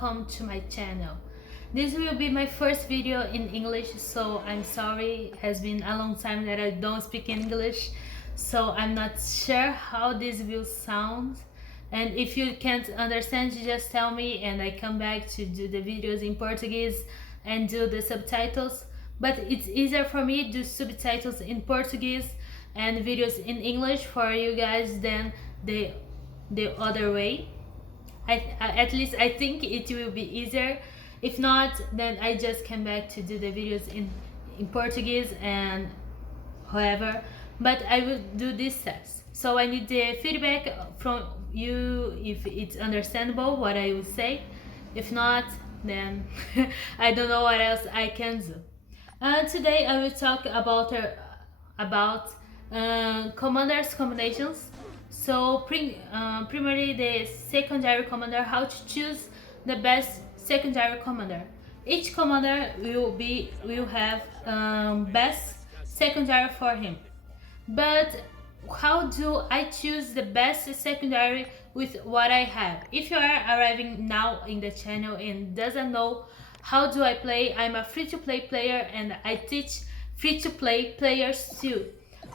welcome to my channel. This will be my first video in English, so I'm sorry, it has been a long time that I don't speak English, so I'm not sure how this will sound. And if you can't understand, you just tell me and I come back to do the videos in Portuguese and do the subtitles. But it's easier for me to do subtitles in Portuguese and videos in English for you guys than the other way. At least I think it will be easier. If not, then I just come back to do the videos in Portuguese and however, but I will do this test. So I need the feedback from you if it's understandable what I will say. If not, then I don't know what else I can do. Today I will talk about commanders combinations. So primarily the secondary commander, how to choose the best secondary commander. Each commander will have best secondary for him. But how do I choose the best secondary with what I have? If you are arriving now in the channel and doesn't know how do I play, I'm a free-to-play player and I teach free-to-play players too.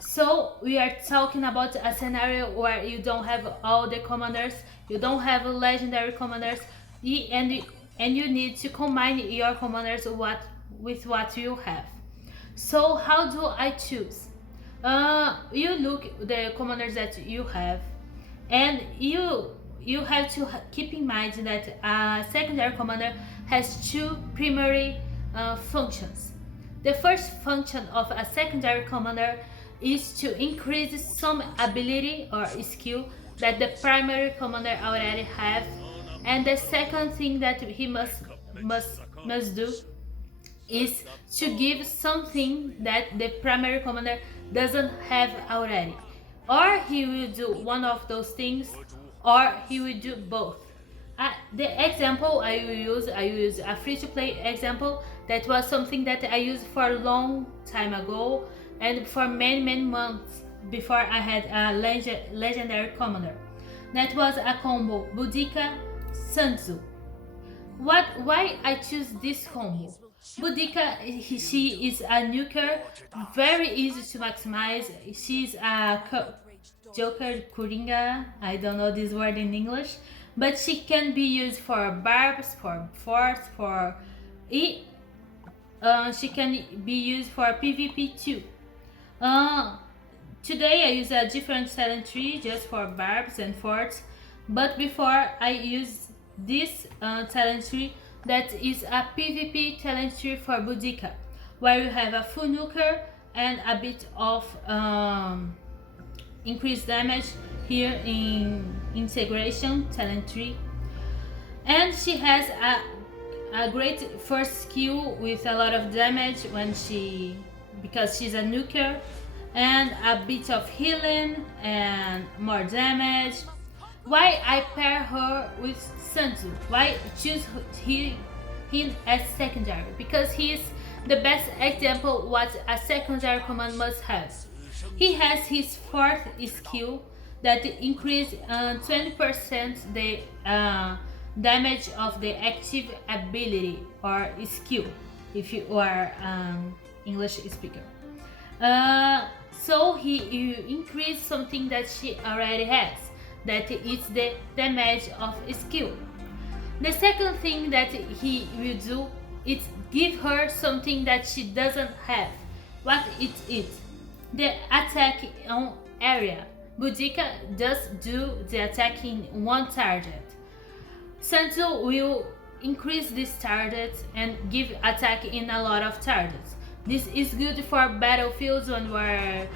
So we are talking about a scenario where you don't have all the commanders, you don't have legendary commanders, and you need to combine your commanders with what you have. So how do I choose? You look the commanders that you have, and you have to keep in mind that a secondary commander has two primary functions. The first function of a secondary commander is to increase some ability or skill that the primary commander already have, and the second thing that he must do is to give something that the primary commander doesn't have already. Or he will do one of those things, or he will do both. The example I will use a free-to-play example that was something that I used for a long time ago and for many months before I had a legendary commander. That was a combo Boudica Sanzu. Why I choose this combo? Boudica, she is a nuker, very easy to maximize. She's a Joker Coringa, I don't know this word in English, but she can be used for barbs, for forts, for she can be used for PvP too. Today I use a different talent tree just for barbs and forts, but before I use this talent tree that is a PvP talent tree for Boudica, where you have a full nuker and a bit of increased damage here in integration talent tree, and she has a great first skill with a lot of damage because she's a nuker, and a bit of healing and more damage. Why I pair her with Sanzu? Why choose him as secondary? Because he is the best example what a secondary command must have. He has his fourth skill that increase 20% the damage of the active ability or skill if you are English speaker. So he increase something that she already has, that is the damage of skill. The second thing that he will do is give her something that she doesn't have. What it is? The attack on area. Boudica does do the attack in one target. Sanzu will increase this target and give attack in a lot of targets. This is good for battlefields when we're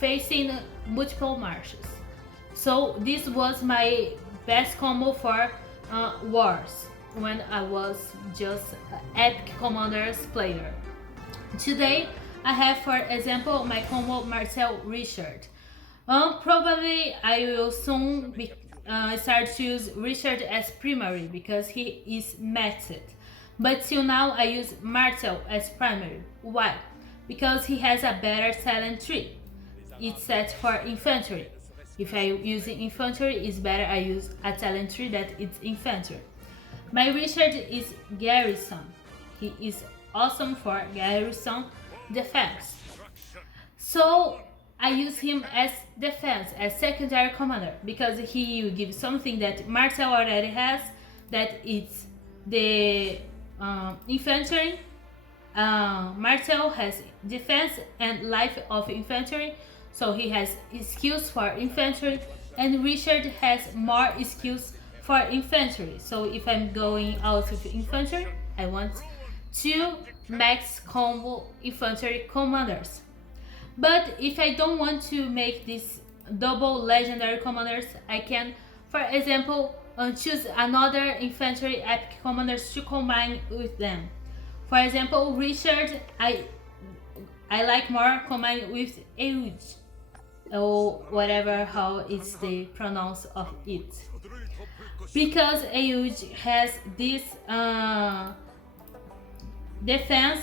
facing multiple marshes. So this was my best combo for wars when I was just epic commanders player. Today I have, for example, my combo Marcel Richard. Probably I will soon start to use Richard as primary because he is maxed. But till now I use Marcel as primary. Why? Because he has a better talent tree. It's set for infantry. If I use infantry, it's better I use a talent tree that it's infantry. My Richard is Garrison. He is awesome for Garrison defense. So I use him as defense, as secondary commander, because he will give something that Martel already has, that it's the infantry. Martel has defense and life of infantry, so he has skills for infantry, and Richard has more skills for infantry. So if I'm going out with infantry, I want 2 max combo infantry commanders. But if I don't want to make these double legendary commanders, I can, for example, choose another infantry epic commanders to combine with them. For example, Richard, I like more combined with Euge, or whatever how it's the pronounce of it, because Euge has this defense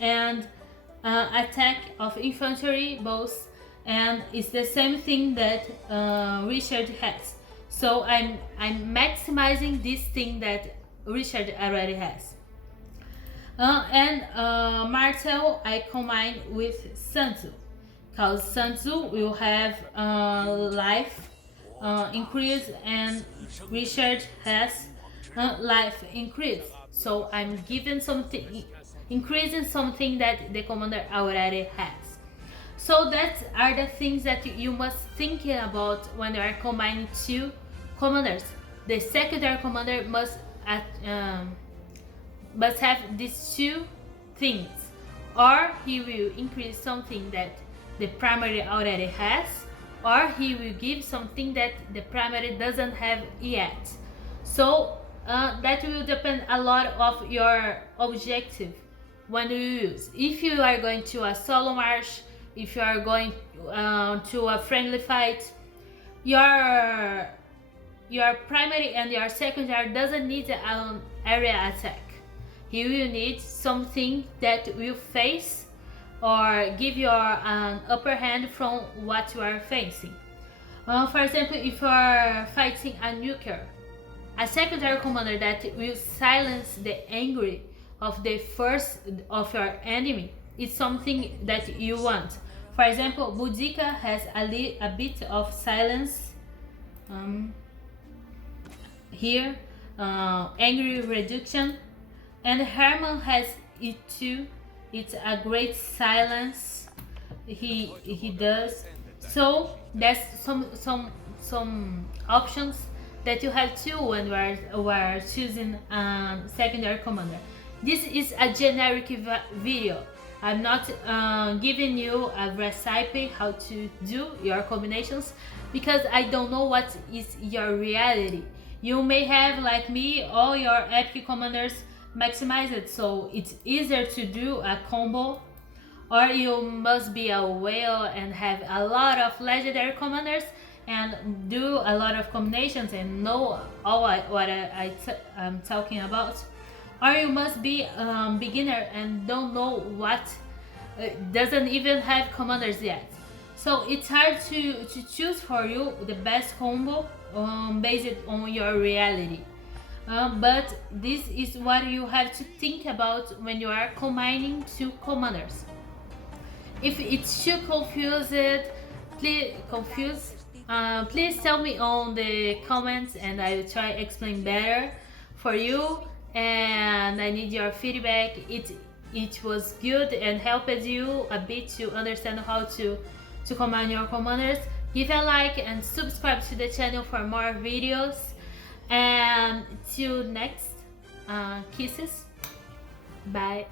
and attack of infantry both, and it's the same thing that Richard has. So I'm maximizing this thing that Richard already has. And Martel I combine with Sun Tzu, because Sun Tzu will have life increase and Richard has life increase. So I'm giving something, increasing something that the commander already has. So that are the things that you must think about when you are combining 2 commanders. The secondary commander must have these 2 things, or he will increase something that the primary already has, or he will give something that the primary doesn't have yet. So that will depend a lot of your objective when you use. If you are going to a solo march, if you are going to a friendly fight, your primary and your secondary doesn't need an area attack. You will need something that will face or give your upper hand from what you are facing. For example, if you are fighting a nuker, a secondary commander that will silence the anger of the first of your enemy is something that you want. For example, Boudica has a bit of silence here, angry reduction, and Herman has it too. It's a great silence he does. So that's some options that you have too when we are choosing secondary commander. This is a generic video. I'm not giving you a recipe how to do your combinations, because I don't know what is your reality. You may have, like me, all your epic commanders maximized, so it's easier to do a combo, or you must be a whale and have a lot of legendary commanders and do a lot of combinations and know all what I'm talking about, or you must be beginner and don't know what, doesn't even have commanders yet. So it's hard to choose for you the best combo based on your reality. But this is what you have to think about when you are combining 2 commanders. If it's too confused, please tell me on the comments and I will try to explain better for you. And I need your feedback. It was good and helped you a bit to understand how to combine your commanders. Give a like and subscribe to the channel for more videos. And till next, kisses, bye.